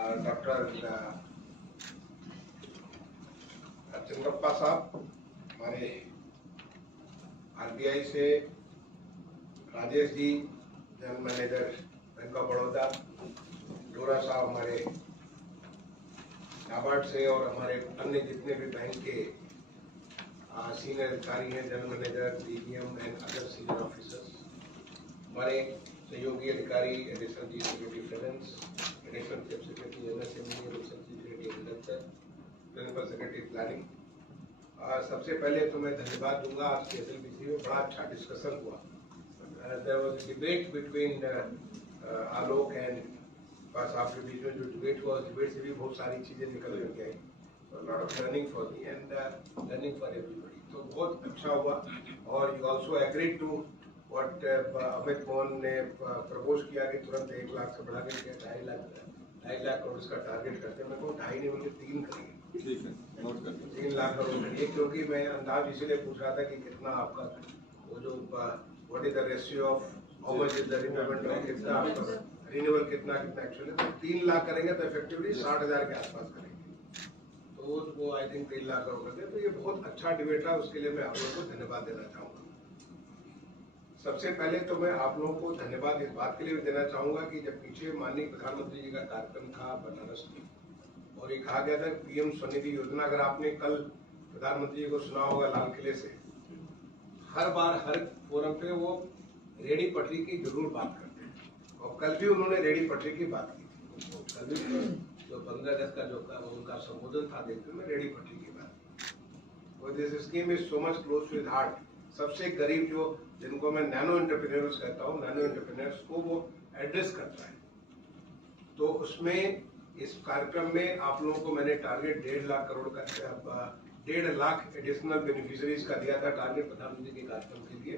Doctor Chandrappa साहब, हमारे RBI से Rajesh ji, general manager Bank of Baroda, डोरा साहब हमारे नाबार्ड से, और हमारे अन्य जितने भी बैंक के सीनियर अधिकारी हैं, general manager, DGM and other senior officers, हमारे सहयोगी अधिकारी, additional chief secretary finance, additional chief secretary MSME, additional chief secretary agriculture, principal secretary planning, सबसे पहले तो मैं धन्यवाद दूंगा। आज के एसएलबीसी में बड़ा अच्छा डिस्कशन हुआ। There was a debate between Alok and बस आपके बीच में जो डिबेट हुआ, उस डिबेट से भी बहुत सारी चीजें निकल करके आई। Lot of learning for me and learning for everybody. तो बहुत अच्छा हुआ। और you also agreed to what Amit Mohan ने प्रपोज किया कि तुरंत 1 लाख से बढ़ा के 2.5 लाख करोड़ का टारगेट करते हैं। मैं कहूँ 2.5 नहीं बल्कि 3 करेंगे। ठीक है, नोट कर 3 लाख करोड़ करिए, क्योंकि मैं अंदाज इसीलिए पूछ रहा था कि कितना आपका वो जो what is the ratio of how much is the repayment of कितना आपका रिन्यूअल कितना एक्चुअली। तो 3 लाख करेंगे तो इफेक्टिवली 60,000 के आसपास करेंगे। तो वो आई थिंक 3 लाख करोड़ करते हैं। तो ये बहुत अच्छा डिबेट रहा, उसके लिए मैं आप लोगों को धन्यवाद देना चाहूँगा। सबसे पहले तो मैं आप लोगों को धन्यवाद इस बात के लिए भी देना चाहूँगा कि जब पीछे माननीय प्रधानमंत्री जी का कार्यक्रम था बनारस में, और ये कहा गया था पीएम स्वनिधि योजना, अगर आपने कल प्रधानमंत्री जी को सुना होगा लाल किले से, हर बार हर फोरम पे वो रेडी पटरी की जरूर बात करते हैं। और कल भी उन्होंने रेडी पटरी की बात की थी। कल भी जो 15 अगस्त का जो उनका संबोधन था देखते में रेडी पटरी की बात की। और this scheme is so much close with heart. सबसे गरीब जो जिनको मैं नैनो एंटरप्रेन्योर्स कहता हूँ, नैनो एंटरप्रेन्योर्स को वो एड्रेस करता है। तो उसमें इस कार्यक्रम में आप लोगों को मैंने टारगेट 1.5 लाख करोड़ का 1.5 लाख एडिशनल बेनिफिशियरीज का दिया था टारगेट प्रधानमंत्री के कार्यक्रम के लिए।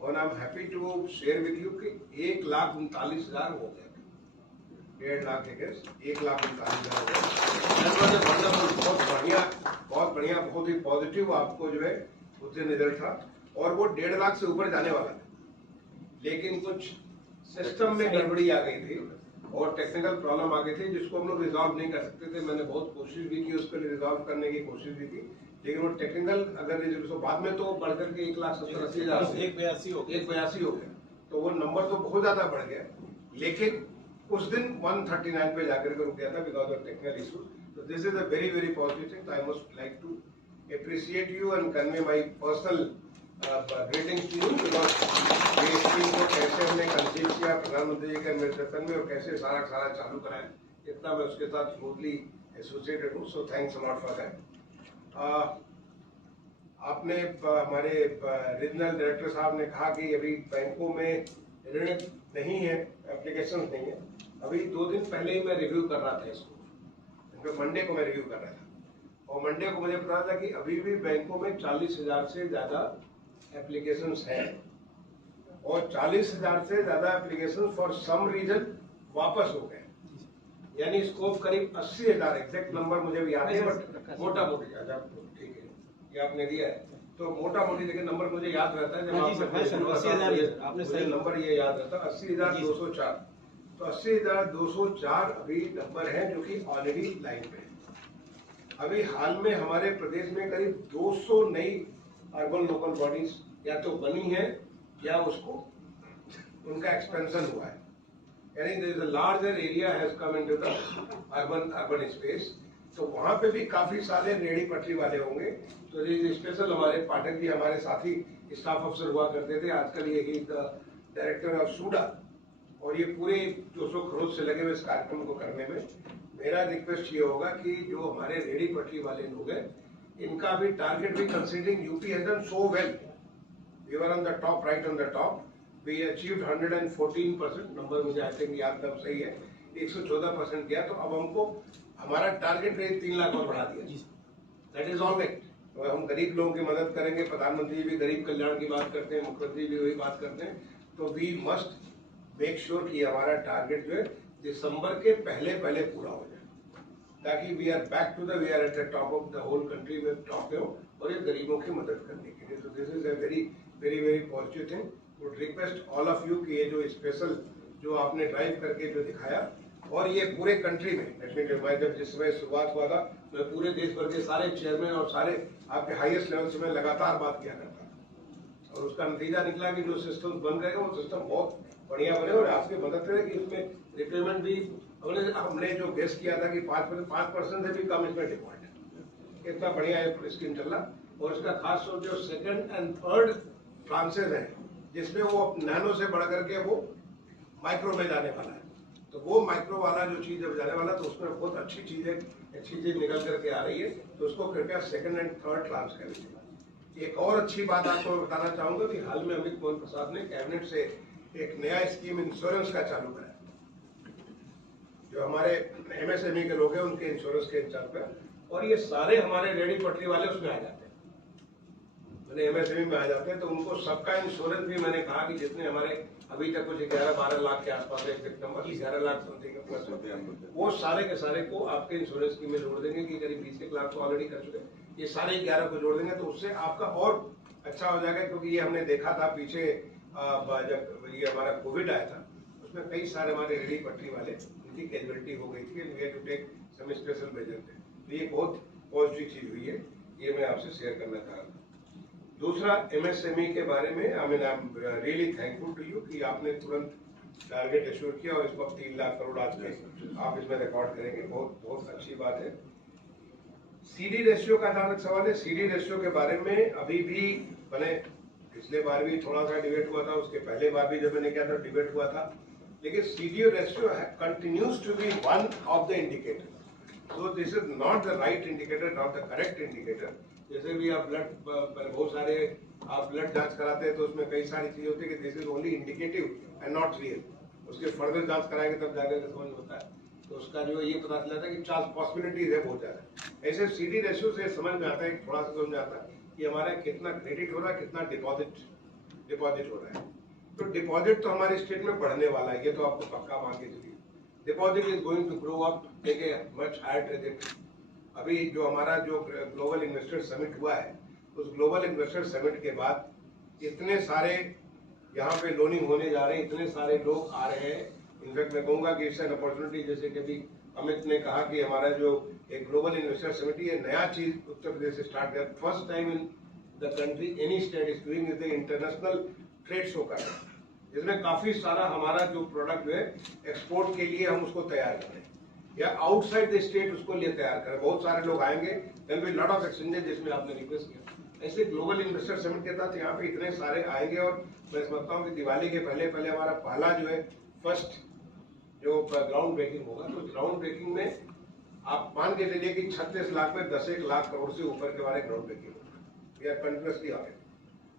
और I am happy to share with you कि 1,39,000 हो गए। 1.5 लाख के गेस्ट 1,39,000 हो गए। बहुत बढ़िया, बहुत ही पॉजिटिव आपको जो है उससे रिजल्ट था। और वो 1.5 लाख से ऊपर जाने वाला था, लेकिन कुछ सिस्टम में गड़बड़ी आ गई थी और टेक्निकल प्रॉब्लम आ गई थी, जिसको हम लोग रिजॉल्व नहीं कर सकते थे। मैंने बहुत कोशिश भी की, उसको रिजॉल्व करने की कोशिश भी की, लेकिन वो टेक्निकल अगर बाद में तो बढ़कर के 1,70,80,000 1,82 हो गया। तो वो नंबर तो बहुत ज्यादा बढ़ गया, लेकिन उस दिन 139 पे जाकर के रुक गया था बिकॉज ऑफ टेक्निकल इशू। तो this is a very very positive thing. I must like to appreciate you and convey my personal greetings to you, because ये स्कीम को कैसे हमने कंसीव किया प्रधानमंत्री जी के नेतृत्व में और कैसे सारा चालू कराया, इतना मैं उसके साथ स्मूथली एसोसिएटेड हूँ। So thanks a lot for that. आपने हमारे रीजनल डायरेक्टर साहब ने कहा कि अभी बैंकों में ऋण नहीं है, एप्लीकेशन नहीं है। अभी 2 दिन पहले ही मैं रिव्यू कर रहा था इसको, मंडे को मैं रिव्यू कर रहा था, और मंडे को मुझे पता था कि अभी भी बैंकों में 40,000 से ज्यादा एप्लीकेशंस हैं, और 40,000 से ज्यादा एप्लीकेशन फॉर सम रीजन वापस हो गए। यानी स्कोप करीब 80,000, एग्जैक्ट नंबर मुझे भी याद है, बट मोटा मोटी ठीक है ये आपने दिया है, तो मोटा मोटी लेकिन नंबर मुझे याद रहता है। जब आपने सही नंबर ये याद रहता है 80,204। तो 80,204 अभी नंबर है जो कि ऑलरेडी लाइन पे है। अभी हाल में हमारे प्रदेश में करीब 200 नई अर्बन लोकल बॉडीज या तो बनी है या उसको उनका एक्सपेंशन हुआ है। यानी there is a larger area has come into the urban space. तो वहां पे भी काफी सारे रेडी पटरी वाले होंगे। तो ये स्पेशल हमारे पाठक जी हमारे साथी स्टाफ अफसर हुआ करते थे, आजकल ये डायरेक्टर ऑफ सूडा, और ये पूरे 200 करोड़ से लगे हुए इस कार्यक्रम को करने में। मेरा रिक्वेस्ट ये होगा कि जो हमारे रेडी पटरी वाले लोग हैं, इनका भी टारगेट भी considering UP has done so well, we were on the top, right on the top, we achieved 114%, number मुझे आई थिंक याद तब सही है, 114% किया। तो अब हमको हमारा टारगेट रेट 3 लाख और बढ़ा दिया। That is all right. तो हम गरीब लोगों की मदद करेंगे, प्रधानमंत्री जी भी गरीब कल्याण की बात करते हैं, मुख्यमंत्री भी वही बात करते हैं। तो वी मस्ट मेक श्योर कि हमारा टारगेट जो है दिसंबर के पहले पूरा हो जाए, ताकि we are back to the we are at the top of the whole country में टॉप पे हो, और ये गरीबों की मदद करने के लिए। तो this is a very very very positive thing. Would request all of you कि ये जो स्पेशल जो आपने ड्राइव करके जो दिखाया, और ये पूरे कंट्री में मैं जब जिस समय शुरुआत हुआ था मैं पूरे देश भर के सारे चेयरमैन और सारे आपके हाईएस्ट लेवल से मैं लगातार बात किया करता था, और उसका नतीजा निकला कि जो सिस्टम बन गए वो सिस्टम बहुत बढ़िया बने और आपकी मदद करें कि इसमें रिपेमेंट भी हमने जो गेस किया था कि 5% से भी कम इसमें डिफॉल्ट है। इतना बढ़िया स्कीम चल रहा, और इसका खास तौर जो सेकंड एंड थर्ड ट्रांसेस है जिसमें वो नैनो से बढ़ करके वो माइक्रो में जाने वाला है, तो वो माइक्रो वाला जो चीज जब जाने वाला तो उसमें बहुत अच्छी चीज निकल करके आ रही है, तो उसको कृपया सेकंड एंड थर्ड ट्रांस कर लीजिए। एक और अच्छी बात आपको बताना चाहूंगा कि हाल में अमित मोहन प्रसाद ने कैबिनेट से एक नया स्कीम इंश्योरेंस का चालू करा, जो हमारे एमएसएमई के लोग हैं उनके इंश्योरेंस के इंचार्ज पे, और ये सारे हमारे रेडी पटरी वाले उसमें आ जाते हैं, मैंने एमएसएमई में आ जाते हैं, तो उनको सबका इंश्योरेंस भी मैंने कहा कि जितने हमारे अभी तक कुछ 11-12 लाख के आसपास एक नंबर 11 लाख समथिंग प्लस होते हैं, वो सारे के सारे को आपके इंश्योरेंस स्कीम में जोड़ देंगे कि करीब 20 लाख तो ऑलरेडी कर चुके हैं, ये सारे 11 को जोड़ देंगे, तो उससे आपका और अच्छा हो जाएगा। क्योंकि ये हमने देखा था पीछे जब ये हमारा कोविड आया था उसमें कई सारे हमारे रेडी पटरी वाले उनकी कैजुअलिटी हो गई थी, we had to take some special measure थे, तो ये बहुत पॉजिटिव चीज हुई है, ये मैं आपसे शेयर करना चाह रहा था। दूसरा एमएसएमई के बारे में I mean I am really thankful to you कि आपने तुरंत टारगेट एश्योर किया और इस वक्त 3 लाख करोड़ आज के आप इसमें रिकॉर्ड करेंगे, बहुत बहुत अच्छी बात है। सीडी रेशियो का जहां तक सवाल है, सीडी रेशियो के बारे में अभी भी मैंने पिछले बार भी थोड़ा सा डिबेट हुआ था, उसके पहले बार भी जब मैंने किया था डिबेट हुआ था, लेकिन CD ratio continues to be one of the indicator, so this is not the right indicator, not the correct indicator. जैसे भी आप ब्लड बहुत सारे आप ब्लड जांच कराते हैं तो उसमें कई सारी चीजें होती है कि this is only indicative and not real, उसके फर्दर जांच कराएंगे तब जाकर समझ होता है, तो उसका जो ये पता चला था कि चांस पॉसिबिलिटीज है बहुत ज्यादा। ऐसे सीडी रेशियो से समझ में आता है, थोड़ा सा समझ में आता है कि हमारा कितना क्रेडिट हो रहा है, कितना डिपॉजिट हो रहा है। तो डिपॉजिट तो हमारे स्टेट में बढ़ने वाला है, ये तो आपको पक्का मान के चलिए, deposit is going to grow up take a much higher trajectory. अभी जो हमारा जो ग्लोबल इन्वेस्टर समिट हुआ है, उस ग्लोबल इन्वेस्टर समिट के बाद इतने सारे यहाँ पे लोनिंग होने जा रहे हैं, इतने सारे लोग आ रहे हैं, इनफैक्ट मैं कहूंगा कि इट्स एन अपॉर्चुनिटी, जैसे कि अभी अमित ने कहा कि हमारा जो एक ग्लोबल इन्वेस्टर समिट है नया चीज उत्तर प्रदेश से स्टार्ट किया, first time in the country any state is doing the international trade show का, जिसमें काफी सारा हमारा जो प्रोडक्ट है एक्सपोर्ट के लिए हम उसको तैयार कर रहे हैं या आउटसाइड द स्टेट उसको लिए तैयार करें। बहुत सारे लोग आएंगे, there will be lot of exchanges, जिसमें आपने रिक्वेस्ट किया। ऐसे ग्लोबल इन्वेस्टर समिट के तहत यहाँ पे इतने सारे आएंगे, और मैं समझता हूँ कि दिवाली के पहले हमारा पहला जो है फर्स्ट जो ग्राउंड ब्रेकिंग होगा, तो ग्राउंड ब्रेकिंग में आप मान के चलिए कि 36 लाख में 10 लाख करोड़ से ऊपर के बारे ग्राउंड ब्रेकिंग होगा, वी आर कंटिन्यूअसली आ गए,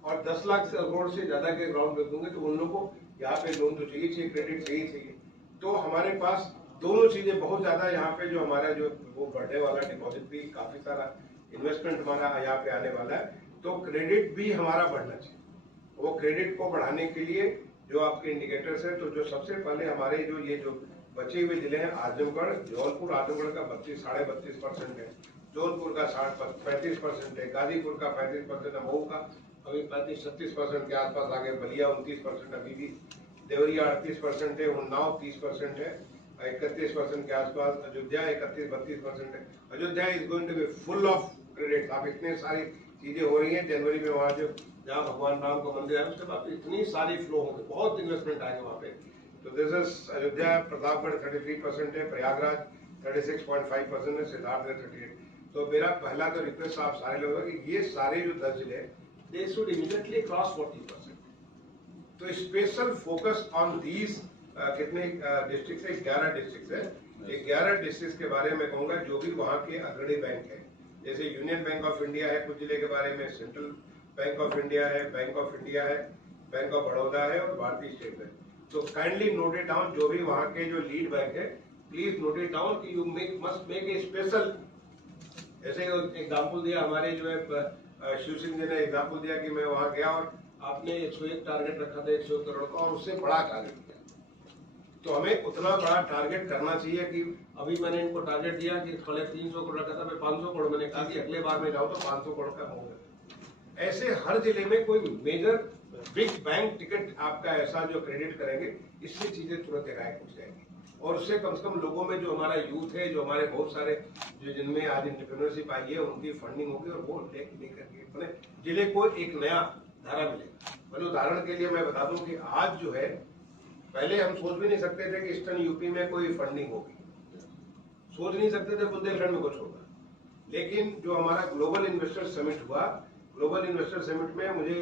और 10 लाख करोड़ से ज्यादा के ग्राउंड ब्रेक होंगे, तो उन लोगों को यहाँ पे लोन तो चाहिए, क्रेडिट चाहिए। तो हमारे पास दोनों चीजें बहुत ज्यादा यहाँ पे जो हमारा जो वो बढ़ने वाला डिपॉजिट भी काफी सारा इन्वेस्टमेंट हमारा यहाँ पे आने वाला है, तो क्रेडिट भी हमारा बढ़ना चाहिए। वो क्रेडिट को बढ़ाने के लिए जो आपके इंडिकेटर्स है, तो जो सबसे पहले हमारे जो ये जो बचे हुए जिले हैं, आजमगढ़, जौनपुर, आजमगढ़ का 32-32.5% है, जौनपुर का 35% है, गाजीपुर का 35% है, मऊ का अभी 35-36% के आसपास आ गए, बलिया 29% अभी भी, देवरिया 38% है, उन्नाव 30% है, 31% के आसपास, अयोध्या 31-32% है। Ayodhya is going to be full of credit. आप इतने सारी चीजें हो रही हैं, जनवरी में वहाँ जो जहाँ भगवान राम का मंदिर है उसके बाद इतनी सारी फ्लो होंगे, बहुत इन्वेस्टमेंट आएगा वहाँ पे। तो दिस इज अयोध्या, प्रतापगढ़ 33% है, प्रयागराज 36.5% है, सिद्धार्थ 38। तो मेरा पहला तो रिक्वेस्ट आप सारे लोगों की, ये सारे जो 10 जिले दे शुड इमीडिएटली क्रॉस 40%। तो स्पेशल फोकस ऑन दीज कितने डिस्ट्रिक्ट है, 11 डिस्ट्रिक्ट है। 11 डिस्ट्रिक्ट के बारे में कहूंगा जो भी वहाँ के अग्रणी बैंक है, जैसे यूनियन बैंक ऑफ इंडिया है कुछ जिले के बारे में, सेंट्रल बैंक ऑफ इंडिया है, बैंक ऑफ इंडिया है, बैंक ऑफ बड़ौदा है और भारतीय स्टेट बैंक। तो काइंडली नोट इट डाउन, जो भी वहाँ के जो लीड बैंक है प्लीज नोट इट डाउन कि you must make a special. जैसे एग्जाम्पल दिया हमारे जो है शिव सिंह जी ने एग्जाम्पल दिया कि मैं वहाँ गया और आपने 101 टारगेट रखा था 100 करोड़ का, और उससे बड़ा टारगेट किया। तो हमें उतना बड़ा टारगेट करना चाहिए कि अभी मैंने इनको टारगेट दिया कि पहले 300 करोड़ रखा था, मैं 500 करोड़, मैंने कहा कि अगले बार में जाओ तो 500 करोड़ का होगा। ऐसे हर जिले में कोई मेजर बिग बैंक टिकट आपका ऐसा जो क्रेडिट करेंगे, इससे चीजें तुरंत गायब हो जाएंगी। और उससे कम से कम लोगों में जो हमारा यूथ है, जो हमारे बहुत सारे जो जिनमें आज एंटरप्रेन्योरशिप आई है, उनकी फंडिंग होगी और वो लेकर के अपने जिले को एक नया धारा मिलेगा। मतलब उदाहरण के लिए मैं बता दूं कि आज जो है, पहले हम सोच भी नहीं सकते थे कि ईस्टर्न यूपी में कोई फंडिंग होगी, सोच नहीं सकते थे बुंदेलखंड में कुछ होगा। लेकिन जो हमारा ग्लोबल इन्वेस्टर समिट हुआ, ग्लोबल इन्वेस्टर समिट में मुझे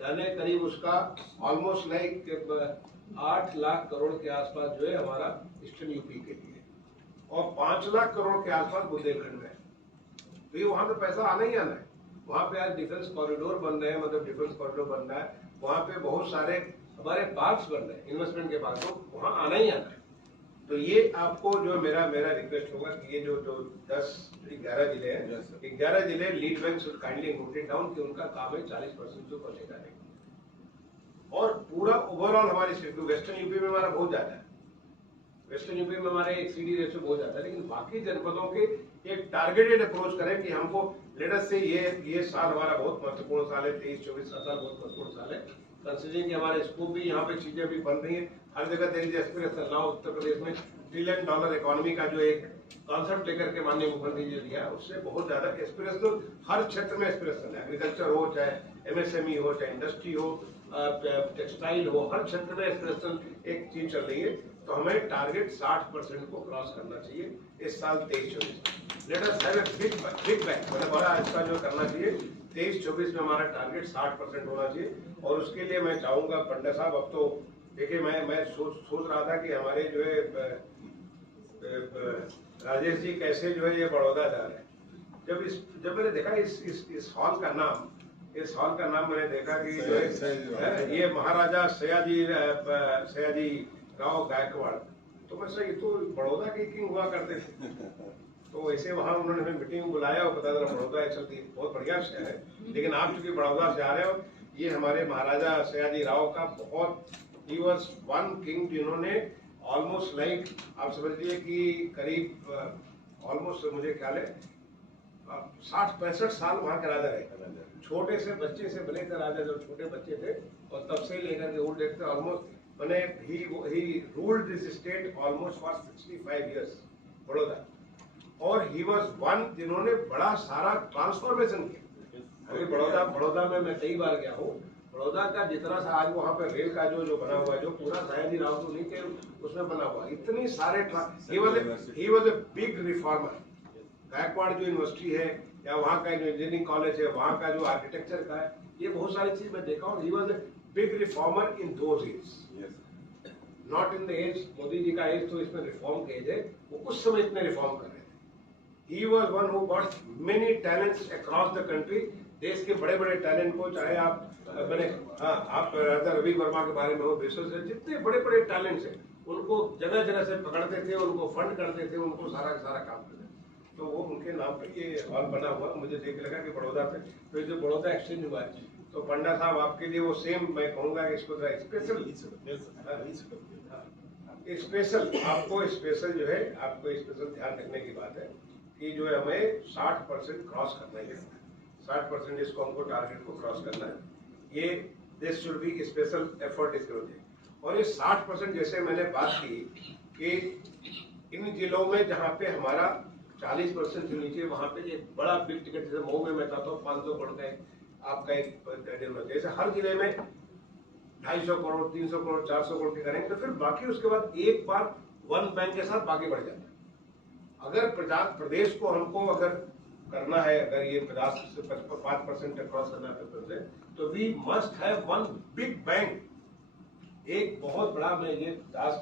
जाने करीब उसका ऑलमोस्ट लाइक 8 लाख करोड़ के आसपास जो है हमारा ईस्टर्न यूपी के लिए, और 5 लाख करोड़ के आसपास बुंदेलखंड में। तो ये वहां पे पैसा आना ही आना है। वहां पे आज डिफेंस कॉरिडोर बन रहे हैं, मतलब डिफेंस कॉरिडोर बन रहा है, वहां पे बहुत सारे हमारे पार्क्स बन रहे हैं, इन्वेस्टमेंट के पार्क, तो वहां आना ही आना है। तो ये आपको जो मेरा रिक्वेस्ट होगा कि ये जो 10-11 जिले हैं, 11 जिले lead bank should kindly note it down कि उनका काम है 40% से ऊपर ले जाने का। और पूरा ओवरऑल हमारे वेस्टर्न यूपी में हमारा बहुत ज्यादा है, वेस्टर्न यूपी में हमारे एक CD रेशियो बहुत ज्यादा है, लेकिन बाकी जनपदों के एक टारगेटेड अप्रोच करें कि हमको लेट अस से ये साल हमारा बहुत महत्वपूर्ण साल है, 23-24 का साल बहुत महत्वपूर्ण साल है, कंसीडरिंग कि हमारे स्कोप भी यहाँ पे चीजें भी बन रही है, हर जगह there is aspiration. Now Uttar Pradesh में $1 ट्रिलियन इकोनॉमी का जो एक कॉन्सेप्ट लेकर के माननीय मुख्यमंत्री जी ने दिया, उससे बहुत ज्यादा एस्पिरेशनल, हर क्षेत्र में एस्पिरेशन है, एग्रीकल्चर हो, चाहे MSME हो, चाहे इंडस्ट्री हो, टेक्सटाइल हो, हर क्षेत्र में एस्पिरेशनल एक चीज चल रही है। तो हमें टारगेट 60% को क्रॉस करना चाहिए इस साल 23-24। Let us have a big bang, मतलब बड़ा इसका जो करना चाहिए 23-24 में हमारा टारगेट 60% होना चाहिए। और उसके लिए मैं चाहूंगा पंडा साहब, अब तो देखिए मैं सोच रहा था कि हमारे जो है राजेश जी कैसे जो है ये बड़ौदा जा रहे हैं। जब मैंने देखा इस हॉल का नाम, इस हॉल का नाम मैंने देखा कि जो है ये महाराजा सयाजी राव गायकवाड़, तो मैं सही तो बड़ौदा के किंग हुआ करते थे। तो वैसे वहां उन्होंने हमें मीटिंग में बुलाया और पता चला बड़ौदा एक्चुअली बहुत बढ़िया शहर है, लेकिन आप चूंकि बड़ौदा से आ रहे हो, ये हमारे महाराजा सयाजी राव का बहुत, ही वॉज वन किंग जिन्होंने ऑलमोस्ट लाइक आप समझिए कि करीब ऑलमोस्ट मुझे ख्याल है 60-65 साल वहां के राजा रहे। छोटे से बच्चे से बड़े का राजा जब छोटे बच्चे थे और तब से लेकर के ओल्ड एज तक ऑलमोस्ट मैंने he ruled this state almost for 65 years Baroda. और ही वाज वन जिन्होंने बड़ा सारा ट्रांसफॉर्मेशन किया। अभी बड़ौदा में मैं कई बार गया हूँ, बड़ौदा का जितना सा आज वहाँ पर रेल का जो बना हुआ है, जो पूरा सयाजी राव तो नहीं थे उसमें बना हुआ, इतनी सारे ही was a big reformer. Gaekwad जो यूनिवर्सिटी है या वहाँ का जो इंजीनियरिंग कॉलेज है, वहाँ का जो आर्किटेक्चर का है, ये बहुत सारी चीज मैं देखा हूँ। He was a big reformer in those age, not in the age Modi ji का एज तो इसमें रिफॉर्म के एज है, वो उस समय इतने रिफॉर्म कर रहे थे। He was one who got many talents across the country. देश के बड़े बड़े टैलेंट को, चाहे आप आप राजा रवि वर्मा के बारे में हो, विश्व से जितने बड़े बड़े टैलेंट्स हैं उनको जगह जगह से पकड़ते थे, उनको फंड करते थे, उनको सारा काम करते थे। तो वो उनके नाम पे ये हॉल बना हुआ, मुझे देख लगा कि बड़ौदा से तो जो बड़ौदा एक्सचेंज हुआ है, तो पंडा साहब आपके लिए वो सेम मैं कहूंगा कि इसको स्पेशल आपको स्पेशल जो है आपको स्पेशल ध्यान रखने की बात है कि जो है हमें 60% क्रॉस करना है, 60% इसको हमको टारगेट को क्रॉस करना है। ये this should be special effort इसके लिए। और ये 60% जैसे मैंने बात की कि इन जिलों में जहाँ पे हमारा 40% से नीचे, वहाँ पे एक बड़ा बिग टिकट, जैसे मऊ में मैं चाहता हूँ 500 करोड़ का आपका एक, जैसे हर जिले में 250 करोड़ 300 करोड़ 400 करोड़ के करेंगे, तो फिर बाकी उसके बाद एक बार वन बैंक के साथ बाकी बढ़ जाता है। अगर प्रदेश को हमको अगर करना है, अगर ये 50 से 5% क्रॉस करना है, तो we must have one big bank. एक बहुत बड़ा, मैं ये टास्क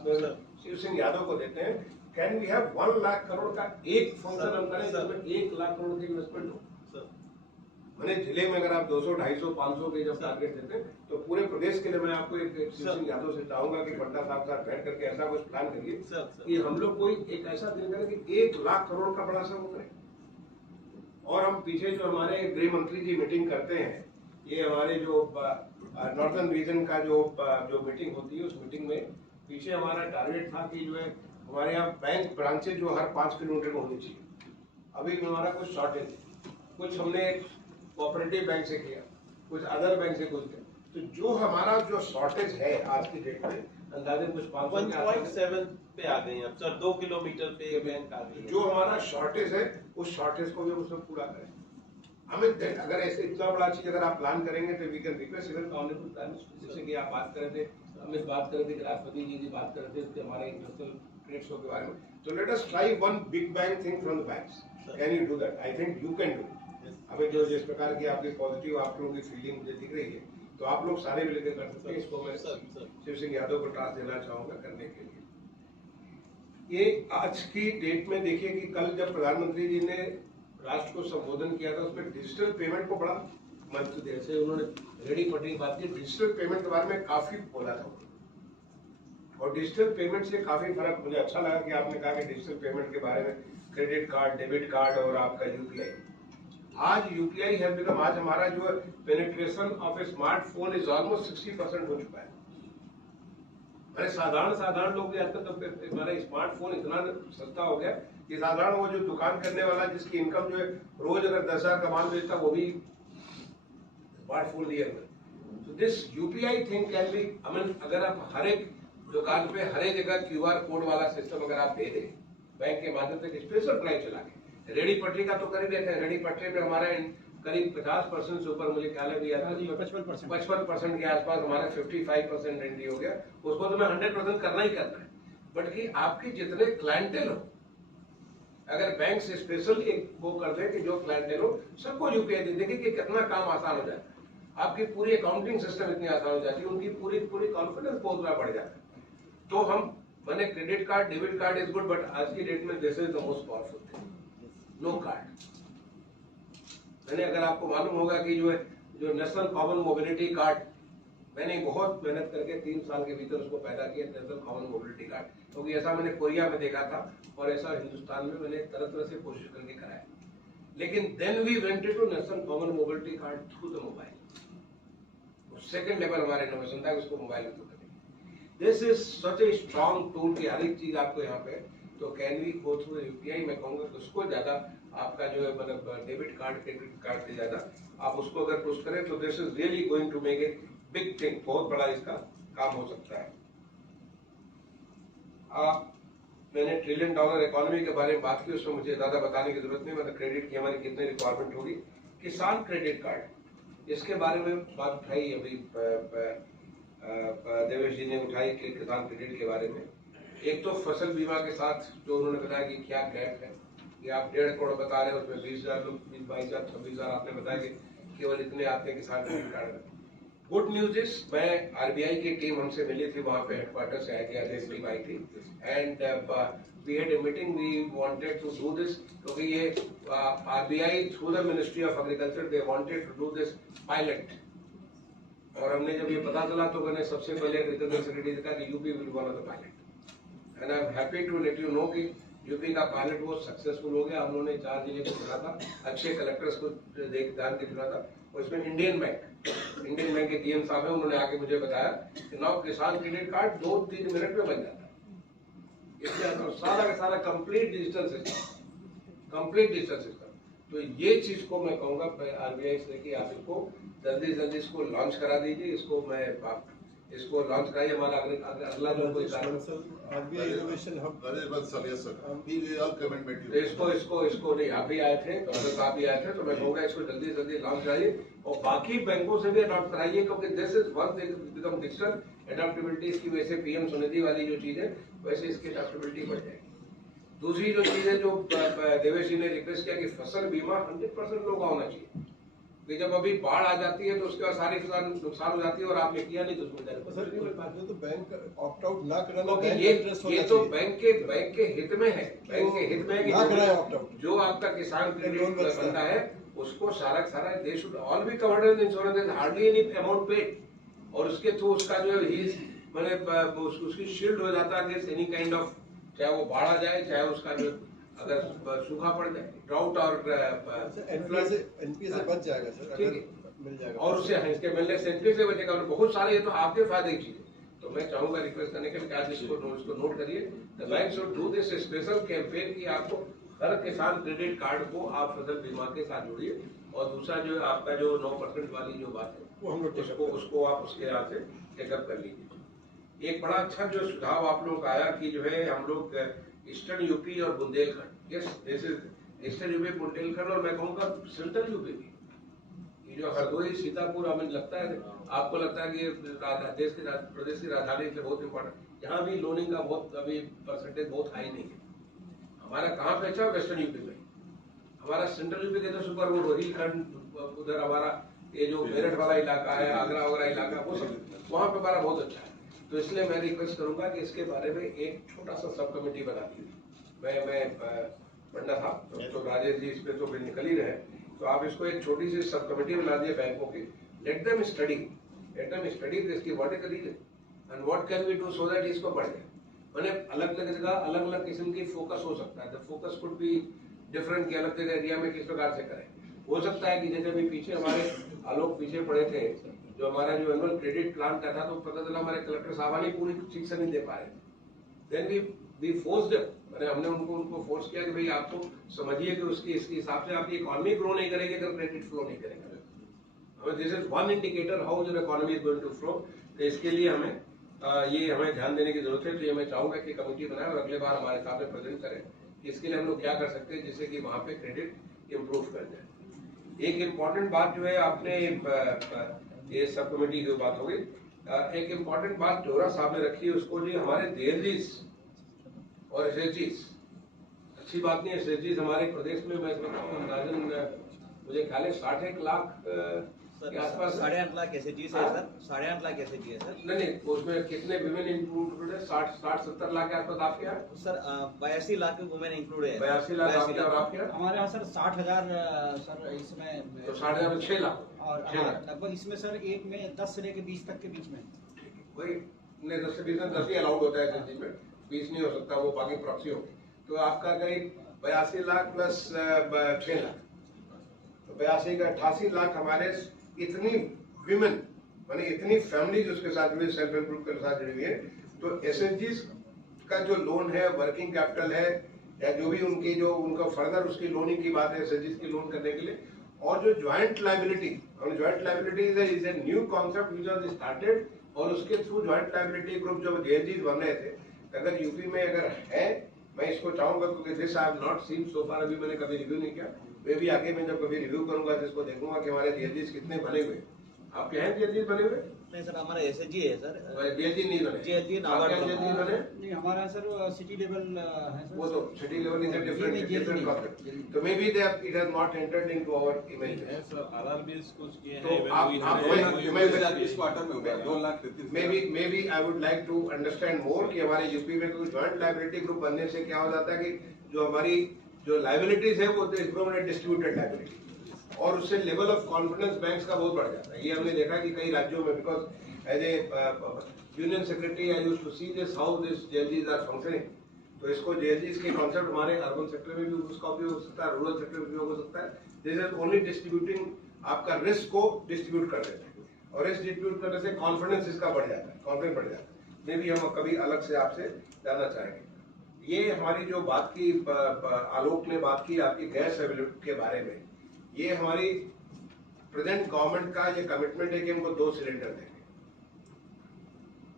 शिव सिंह यादव को देते हैं, can we have 1 lakh crore का एक फंक्शन हम करें जिसमें 1 लाख करोड़ की इन्वेस्टमेंट हो। मैंने जिले में अगर आप 200, 250, 500 के जब टारगेट देते हैं, तो पूरे प्रदेश के लिए मैं आपको एक शिव सिंह यादव से चाहूंगा कि पंडा साहब साथ बैठ करके ऐसा कुछ प्लान करिए कि हम लोग कोई एक ऐसा दिन करें कि 1 लाख करोड़ का बड़ा सा वो करें। और हम पीछे जो हमारे गृह मंत्री जी मीटिंग करते हैं, ये हमारे जो नॉर्दर्न रीजन का जो मीटिंग होती है, उस मीटिंग में पीछे हमारा टारगेट था कि जो है हमारे यहाँ बैंक ब्रांचेज जो हर 5 किलोमीटर में होनी चाहिए। अभी हमारा कुछ शॉर्टेज है, कुछ हमने कोऑपरेटिव बैंक से किया, कुछ अदर बैंक से कुछ किया, तो जो हमारा जो शॉर्टेज है आज की डेट में अंदाजे कुछ 500 के आसपास पे आ गए हैं अब सर, 2 किलोमीटर पे एक बैंक आ गई है। जो हमारा शॉर्टेज है उस शॉर्टेज को भी हम उसमें पूरा करें। हमें अगर ऐसे इतना बड़ा चीज अगर आप प्लान करेंगे तो we can request even honourable prime minister, जैसे कि आप बात कर रहे थे, हम इस बात कर रहे थे कि राष्ट्रपति जी की बात कर रहे थे कि हमारे इंटरनेशनल ट्रेड शो के बारे में। तो let us try one big bang thing from the banks. Can you do that? I think you can do. हमें जो जिस प्रकार की आपकी पॉजिटिव आप लोगों की फीलिंग मुझे दिख रही है, तो आप लोग सारे मिलकर कर सकते हैं। इसको मैं शिव सिंह यादव को टास्क देना चाहूंगा करने के लिए। ये आज की डेट में देखिए कि कल जब प्रधानमंत्री जी ने राष्ट्र को संबोधन किया था, उसमें डिजिटल पेमेंट को बड़ा महत्व दिया। जैसे उन्होंने रेडी पटरी की बात की, डिजिटल पेमेंट के बारे में काफी बोला था और डिजिटल पेमेंट से काफी फर्क। मुझे अच्छा लगा कि आपने कहा कि डिजिटल पेमेंट के बारे में, क्रेडिट कार्ड, डेबिट कार्ड और आपका यूपीआई। आज यूपीआई है बिकम आज हमारा जो penetration of A smartphone is almost 60% हो चुका है। अरे साधारण लोग भी आजकल तो हमारा स्मार्टफोन इतना सस्ता हो गया कि साधारण वो जो दुकान करने वाला जिसकी इनकम जो है रोज अगर 10,000 का माल बेचता वो भी स्मार्टफोन लिया हुआ। तो this UPI thing can be, अगर आप हर एक दुकान पे हर एक जगह क्यूआर कोड वाला सिस्टम अगर आप दे दें बैंक के माध्यम से, स्पेशल ड्राइव चला के, रेडी पटरी का तो कर ही देते हैं। रेडी पटरी में हमारा करीब 50% से ऊपर मुझे ख्याल है भी 55% के आसपास हमारा 55% रेंडी हो गया। उसको तो मैं 100% करना ही करना है। बट कि आपके जितने क्लाइंटेल हो, अगर बैंक से स्पेशल एक वो कर दे कि जो क्लाइंटेल हो सबको यूपीआई दे, देखिए कि कितना काम आसान हो जाता है। आपकी पूरी अकाउंटिंग सिस्टम इतनी आसान हो जाती है, उनकी पूरी कॉन्फिडेंस बहुत बड़ा बढ़ जाता है। तो हम मैंने credit card, debit card is good, but आज की डेट में this is the most powerful thing, no card. मैंने, अगर आपको मालूम होगा कि जो नेशनल कॉमन मोबिलिटी कार्ड, मैंने बहुत मेहनत करके 3 साल के भीतर उसको पैदा किया, नेशनल कॉमन मोबिलिटी कार्ड, क्योंकि ऐसा मैंने कोरिया में देखा था और ऐसा हिंदुस्तान में मैंने तरह से कोशिश करके कराया। लेकिन then we went to national common mobility card through the mobile. Second level हमारे इनोवेशन था उसको मोबाइल में करेंगे। This is such a strong tool की हर एक चीज आपको यहाँ पे, तो can we go through UPI. मैं कहूंगा कि उसको ज्यादा आपका जो है मतलब डेबिट कार्ड, क्रेडिट कार्ड से ज्यादा आप उसको अगर पुश करें तो this is really going to make a big thing, बहुत बड़ा इसका काम हो सकता है। मैंने $1 ट्रिलियन इकोनॉमी के बारे में बात की, उसमें मुझे ज्यादा बताने की जरूरत नहीं, मतलब क्रेडिट की हमारी कितनी रिक्वायरमेंट होगी। किसान क्रेडिट कार्ड, इसके बारे में बात उठाई अभी देवेश जी ने उठाई कि किसान क्रेडिट के बारे में। एक तो फसल बीमा के साथ जो उन्होंने बताया कि क्या गैप है, कि आप 1.5 करोड़ बता रहे हैं, उसमें 20,000 लोग, 22,000, 26,000 आपने बताया कि केवल इतने आते हैं किसान क्रेडिट कार्ड में। गुड न्यूज इज, मैं आरबीआई की टीम हमसे मिली थी, वहां पे हेडक्वार्टर से आई थी, आरबीआई टीम आई थी, and we had a meeting, we wanted to do this, क्योंकि ये RBI through the ministry of agriculture they wanted to do this pilot. और हमने जब ये पता चला तो मैंने सबसे पहले एग्रीकल्चर सेक्रेटरी से कहा कि UP will one of the pilot, and I am happy to let you know कि यूपी का पायलट वो सक्सेसफुल हो गया। हम लोगों ने 4 जिले को चुना था, अच्छे कलेक्टर्स को ध्यान के चुना था, और इसमें इंडियन बैंक के डीएम साहब है, उन्होंने आके मुझे बताया कि नाउ किसान क्रेडिट कार्ड 2-3 मिनट में बन जाता है। इसलिए सारा का सारा कंप्लीट डिजिटल सिस्टम। तो ये चीज को मैं कहूंगा आरबीआई से कि आप इसको जल्दी इसको लॉन्च करा दीजिए। इसको लॉन्च कराइए। हमारा अगला जो कोई इसको नहीं, आप भी आए थे, आप भी आए थे, तो मैं कहूँगा इसको जल्दी लॉन्च कराइए और बाकी बैंकों से भी अडॉप्ट कराइए, क्योंकि this is one become digital adaptability. इसकी वैसे पीएम स्वनिधि वाली जो चीज है, वैसे इसकी एडॉप्टेबिलिटी बढ़ जाएगी। दूसरी जो चीज है, जो देवेश जी ने रिक्वेस्ट किया कि फसल बीमा 100% लोग होना चाहिए, कि जब अभी बाढ़ आ जाती है तो उसके बाद सारी फसल नुकसान हो जाती है और आपने किया नहीं तो उसमें तो बैंक ऑप्ट आउट ना कराना, ये तो बैंक के हित में है। बैंक के हित में है कि जो आपका किसान क्रेडिट बनता है उसको सारा they should all be covered in insurance, hardly any amount paid, और उसके थ्रू उसका जो मैंने उसकी शील्ड हो जाता है एनी काइंड ऑफ, चाहे वो बाढ़ आ जाए, चाहे उसका जो अगर सूखा पड़ जाए, ड्राउट और एनपीए से बच जाएगा सर, ठीक है, मिल जाएगा, और उससे इसके मिलने से एनपीए से बचेगा। बहुत सारे ये तो आपके फायदे की चीज है। तो मैं चाहूंगा रिक्वेस्ट करने के लिए आज इसको नोट करिए, the bank should do this special campaign की आपको हर किसान क्रेडिट कार्ड को आप फसल बीमा के साथ जोड़िए। और दूसरा जो है आपका जो 9% वाली जो बात है, वो हम लोग उसको आप उसके यहाँ से टेकअप कर लीजिए। एक बड़ा अच्छा जो सुझाव आप लोगों का आया कि जो है हम लोग ईस्टर्न यूपी और Bundelkhand, yes this is eastern UP Bundelkhand, और मैं कहूँगा सेंट्रल यूपी भी, ये जो हरदोई सीतापुर हमें लगता है, आपको लगता है कि देश के प्रदेश की राजधानी से बहुत इंपॉर्टेंट, यहाँ भी लोनिंग का बहुत अभी परसेंटेज बहुत हाई नहीं है। हमारा कहाँ पे अच्छा, वेस्टर्न यूपी में, हमारा सेंट्रल यूपी के तो सुपर वो रोहिलखंड, उधर हमारा ये जो मेरठ वाला इलाका है, आगरा वगैरह इलाका, वो सब वहाँ पे हमारा बहुत अच्छा है। तो इसलिए मैं रिक्वेस्ट करूंगा कि इसके बारे में एक छोटा सा सब कमेटी बना दीजिए। मैं पन्ना साहब तो राजेश जी इस पे तो फिर निकल ही रहे, तो आप इसको एक छोटी सी सब कमेटी बना दिए बैंकों की, लेट देम स्टडी इसकी what is the reason and what can we do so that इसको बढ़ जाए। मैंने अलग अलग जगह अलग अलग किस्म की फोकस हो सकता है, the focus could be different, कि अलग जगह एरिया में किस प्रकार से करें। हो सकता है कि जैसे भी पीछे हमारे आलोक पीछे पड़े थे, जो हमारा जो एनुअल क्रेडिट प्लान का था, तो पता चला हमारे कलेक्टर साहब ने पूरी ठीक से नहीं दे पा रहे। देन वी फोर्स्ड, मैंने हमने उनको फोर्स किया कि भाई आपको समझिए कि उसकी इसके हिसाब से आपकी इकोनॉमी ग्रो नहीं करेगी अगर क्रेडिट फ्लो नहीं करेगा। This is one indicator how your economy is going to flow. तो इसके लिए हमें हमें ध्यान देने की जरूरत है। तो ये मैं चाहूंगा कि कमेटी बनाए और अगले बार हमारे सामने प्रेजेंट करें इसके लिए हम लोग क्या कर सकते हैं जिससे कि वहां पे क्रेडिट इम्प्रूव कर जाए। एक इम्पॉर्टेंट बात जो है आपने ये सब कमेटी की बात हो गई, एक इम्पॉर्टेंट बात डोरा साहब ने रखी है, उसको जी हमारे DLGs और SHGs, अच्छी बात नहीं है SHGs हमारे प्रदेश में मैं समझता हूँ अंदाजन मुझे ख्याल है 60 लाख के आसपास, 8.5 लाख SHGs है सर, 8.5 लाख SHG है सर। नहीं उसमें कितने विमेन इंक्लूडेड है? 60-70 लाख के आसपास आपके यहाँ सर 82 लाख वुमेन इंक्लूड है। 82 लाख आपके और आपके यहाँ? हमारे यहाँ सर 60,000 सर इसमें, तो 60,000 में 6 लाख और लगभग इसमें सर एक में 10 से लेकर 20 तक के बीच में। वही नहीं 10 से 20 में 10 ही अलाउड होता है SHG में, 20 नहीं हो सकता, वो बाकी प्रॉक्सी होगी। तो आपका करीब 82 लाख प्लस 6 लाख, तो 82 का 88 लाख हमारे इतनी विमेन माने इतनी फैमिली उसके साथ जुड़ी, सेल्फ हेल्प ग्रुप के साथ जुड़ी हुई है। तो SHGs का जो लोन है, वर्किंग कैपिटल है, या जो भी उनकी जो उनका फर्दर उसकी लोनिंग की बात है SHGs की लोन करने के लिए, और जो joint liability is a new concept which was started, और उसके थ्रू ज्वाइंट लायबिलिटी ग्रुप जो DLGs बन रहे थे, अगर यूपी में अगर है, मैं इसको चाहूंगा क्योंकि this I have not seen so far, अभी मैंने कभी रिव्यू नहीं किया, मैं भी आगे मैं जब कभी रिव्यू करूंगा तो इसको देखूंगा कि हमारे DLGs कितने बने हुए। आपके हैं DLGs बने हुए? नहीं सर हमारा SHG है सर, DLG नहीं बने। DLG आपके DLG बने? नहीं हमारा सर सिटी लेवल है सर। वो तो city level is different concept, तो may be they it has not entered into our image. Sir RRBs कुछ किए तो हैं, आप इस क्वार्टर में हो गया 2,33,000। Maybe I would like to understand more कि हमारे यूपी में कोई ज्वाइंट लायबिलिटी ग्रुप बनने से क्या हो जाता है कि जो हमारी जो लायबिलिटीज है वो डिस्ट्रीब्यूटेड लायबिलिटी, और उससे लेवल ऑफ कॉन्फिडेंस बैंक्स का बहुत बढ़ जाता है। ये हमने देखा कि कई राज्यों में, because as a union secretary I used to see this how this DLGs are functioning. तो इसको DLGs के कॉन्सेप्ट हमारे अर्बन सेक्टर में भी उसका उपयोग हो सकता है, रूरल सेक्टर में भी हो सकता है। दिस इज ओनली डिस्ट्रीब्यूटिंग, आपका रिस्क को डिस्ट्रीब्यूट कर देते हैं, और रिस्क डिस्ट्रीब्यूट करने से कॉन्फिडेंस इसका बढ़ जाता है, कॉन्फिडेंस बढ़ जाता है। ये भी हम कभी अलग से आपसे जानना चाहेंगे। ये हमारी जो बात की आलोक ने बात की आपकी गैस अवेलेबिलिटी के बारे में, ये हमारी प्रेजेंट गवर्नमेंट का ये कमिटमेंट है कि हमको 2 सिलेंडर देंगे,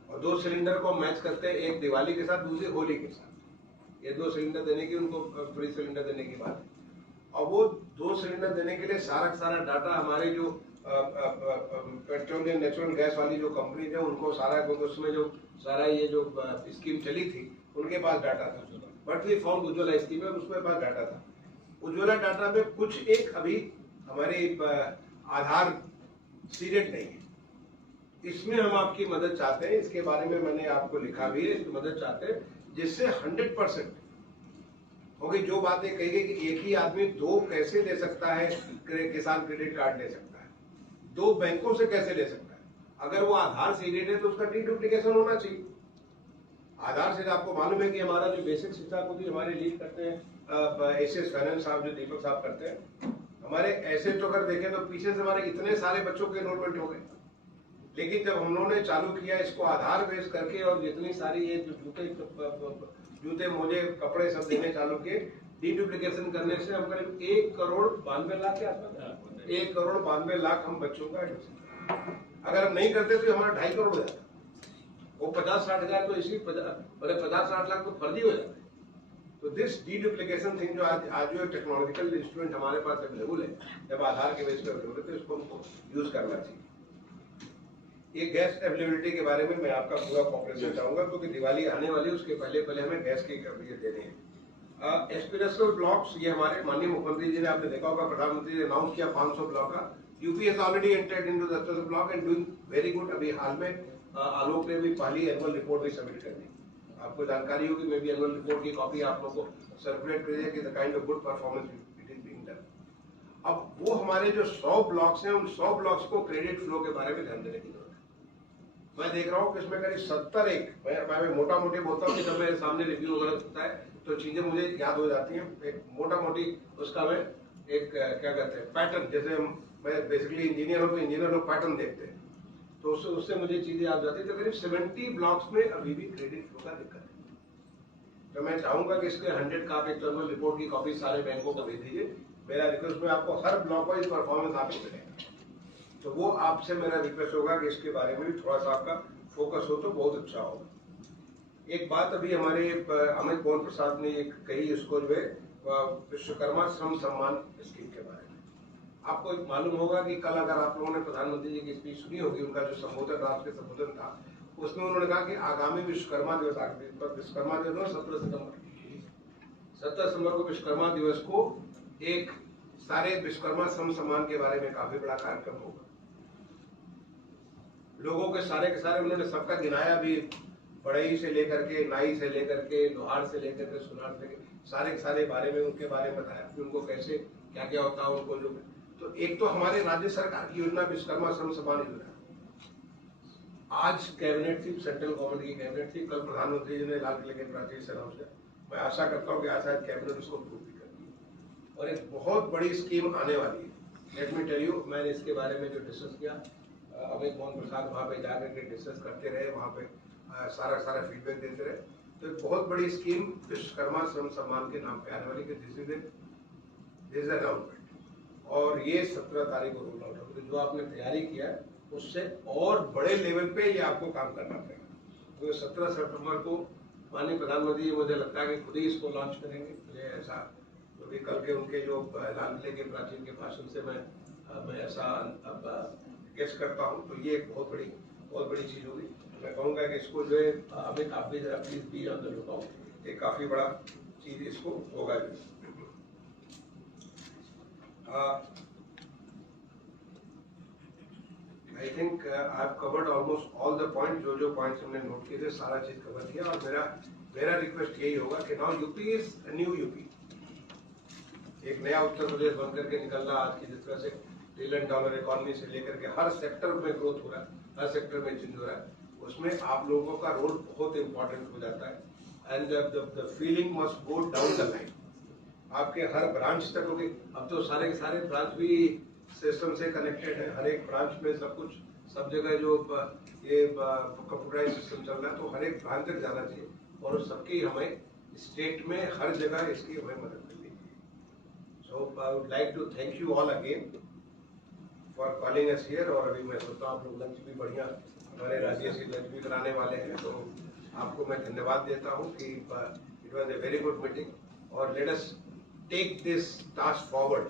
और 2 सिलेंडर को मैच करते हैं, एक दिवाली के साथ, दूसरी होली के साथ। ये 2 सिलेंडर देने की, उनको फ्री सिलेंडर देने की बात है। और वो 2 सिलेंडर देने के लिए सारा डाटा हमारे जो पेट्रोलियम नेचुरल गैस वाली जो कंपनी है उनको सारा, क्योंकि उसमें जो सारा ये जो स्कीम चली थी उनके पास डाटा था, but we found Ujjwala scheme में उसके पास डाटा था। उज्ज्वला डाटा में कुछ एक अभी हमारे आधार सीरियट नहीं है, इसमें हम आपकी मदद चाहते हैं। इसके बारे में मैंने आपको लिखा भी है, इसकी मदद चाहते हैं जिससे 100% होगी। जो बातें कही गई कि एक ही आदमी 2 कैसे ले सकता है, किसान क्रेडिट कार्ड ले सकता है, 2 बैंकों से कैसे ले सकता है, अगर वो आधार सीरियट है तो उसका डुप्लीकेशन होना चाहिए। आधार से आपको मालूम है कि हमारा जो बेसिक शिक्षा को भी हमारे लीड करते हैं एसएस फाइनेंस साहब, जो दीपक साहब करते हैं। हमारे ऐसे तो अगर देखें तो पीछे से हमारे इतने सारे बच्चों के एनरोलमेंट हो गए, लेकिन जब हम लोगों ने चालू किया इसको आधार बेस करके, और जितनी सारी ये जूते मोजे कपड़े सब देने चालू किए, डीडुप्लीकेशन करने से हम करीब 1 करोड़ 92 लाख के आसपास, 1 करोड़ 92 लाख हम बच्चों का एडमिशन, अगर हम नहीं करते तो हमारा 2.5 करोड़ हो जाता। वो 50-60 हजार तो इसी 50-60 लाख तो फर्जी हो जाते हैं। तो दिस डीडुप्लीकेशन थिंग जो आज जो टेक्नोलॉजिकल इंस्ट्रूमेंट हमारे पास अवेलेबल है, जब आधार के बेस पे अवेलेबल है तो इसको हमको यूज करना चाहिए। ये गैस अवेलेबिलिटी के बारे में मैं आपका पूरा कॉपरेशन चाहूंगा, क्योंकि दिवाली आने वाली है, उसके पहले हमें गैस की ये देने हैं। एस्पिरेशनल ब्लॉक्स, ये हमारे माननीय मुख्यमंत्री जी ने, आपने देखा होगा प्रधानमंत्री ने अनाउंस किया 500 ब्लॉक का। UP has already entered into the aspirational block and doing very good. अभी हाल में आलोक ने भी पहली एनुअल रिपोर्ट भी सबमिट कर दी। आपको जानकारी होगी, मैं भी एनुअल रिपोर्ट की कॉपी आप लोगों को सर्कुलेट कर दिया कि the kind of good performance it is being done. अब वो हमारे जो 100 ब्लॉक्स हैं, उन 100 ब्लॉक्स को क्रेडिट फ्लो के बारे में ध्यान देने की जरूरत है। मैं देख रहा हूँ कि इसमें करीब 70 मैं मोटा मोटी बोलता हूँ कि जब मेरे सामने रिव्यू वगैरह होता है तो चीजें मुझे याद हो जाती हैं। एक मोटा मोटी उसका मैं एक क्या कहते हैं पैटर्न, जैसे मैं बेसिकली इंजीनियर हूँ तो इंजीनियर लोग पैटर्न देखते हैं, तो उससे मुझे चीजें याद जाती है। तो करीब 70 ब्लॉक्स में अभी भी क्रेडिट फ्लो का दिक्कत है। तो मैं चाहूंगा कि इसके 100 का एक टर्नल रिपोर्ट की कॉपी सारे बैंकों को भेज दीजिए। मेरा रिक्वेस्ट में आपको हर ब्लॉक वाइज परफॉर्मेंस आपको मिलेगा, तो वो आपसे मेरा रिक्वेस्ट होगा कि इसके बारे में भी थोड़ा सा आपका फोकस हो तो बहुत अच्छा होगा। एक बात अभी हमारे अमित मोहन प्रसाद ने एक कही, इसको जो है विश्वकर्मा श्रम सम्मान स्कीम के बारे में। आपको एक मालूम होगा कि कल अगर आप लोगों ने प्रधानमंत्री जी की स्पीच सुनी होगी, उनका जो संबोधन राष्ट्रीय संबोधन था, उसमें उन्होंने कहा कि आगामी विश्वकर्मा दिवस 17 सितंबर को विश्वकर्मा दिवस को एक सारे विश्वकर्मा श्रम सम्मान के बारे में काफी बड़ा कार्यक्रम होगा। लोगों के सारे उन्होंने सबका गिनाया भी, बढ़ई से लेकर के, नाई से लेकर के, लोहार से लेकर के, सुनार से सारे के सारे बारे में उनके बारे में बताया कि उनको कैसे क्या क्या होता है उनको। जो तो एक तो हमारे राज्य सरकार की योजना विश्वकर्मा श्रम सम्मान योजना, आज कैबिनेट थी, सेंट्रल गवर्नमेंट की कैबिनेट थी, कल प्रधानमंत्री जी ने लाल किले के प्राचीर से अनाउंस किया। मैं आशा करता हूँ कि आज शायद कैबिनेट उसको अप्रूव भी कर दी और एक बहुत बड़ी स्कीम आने वाली है। लेट मी टेल यू, मैंने इसके बारे में जो डिस्कस किया, अमित मोहन प्रसाद वहाँ पे जाकर के डिस्कस करते रहे, वहाँ पे सारा फीडबैक देते रहे। तो एक बहुत बड़ी स्कीम विश्वकर्मा श्रम सम्मान के नाम पे आने वाली, दिस इज अनाउंसमेंट, और ये 17 तारीख को रोल आउट होगा। तो जो आपने तैयारी किया है उससे और बड़े लेवल पे ये आपको काम करना पड़ेगा। तो 17 सितंबर को माननीय प्रधानमंत्री जी मुझे लगता है कि खुद ही इसको लॉन्च करेंगे, मुझे ऐसा, क्योंकि कल के उनके जो लाल किले के प्राचीन के भाषण से मैं ऐसा अब गेस करता हूँ। तो ये एक बहुत बड़ी चीज होगी। मैं कहूँगा कि इसको जो है अमित, आप भी जरा please be on the lookout, ये काफी बड़ा चीज इसको होगा। I think I have covered almost all the point, जो पॉइंट्स हमने नोट किए थे सारा चीज कवर किया। और मेरा रिक्वेस्ट यही होगा कि now UP is new UP, एक नया उत्तर प्रदेश बन करके निकल रहा। आज की जिस तरह से $1 ट्रिलियन इकोनॉमी से लेकर के हर सेक्टर में ग्रोथ हो रहा है, हर सेक्टर में चेंज हो रहा है, उसमें आप लोगों का रोल बहुत इंपॉर्टेंट हो जाता है। And the feeling must go down the line, आपके हर ब्रांच तक होगी। अब तो सारे के सारे ब्रांच भी सिस्टम से कनेक्टेड है, हर एक ब्रांच में सब कुछ, सब जगह जो ये कंप्यूटराइज सिस्टम चल रहा है, तो हर एक ब्रांच तक जाना चाहिए और सबकी हमें स्टेट में हर जगह इसकी हमें मदद करनी चाहिए। So I would like to thank you all again for calling us here. और अभी मैं सोचता हूँ आप लोग लंच भी बढ़िया, हमारे राजेश जी लंच भी कराने वाले हैं, तो आपको मैं धन्यवाद देता हूँ कि it was a very good meeting. और let us take this task forward,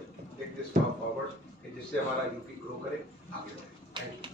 कि जिससे हमारा यूपी ग्रो करे, आगे बढ़े। Thank you.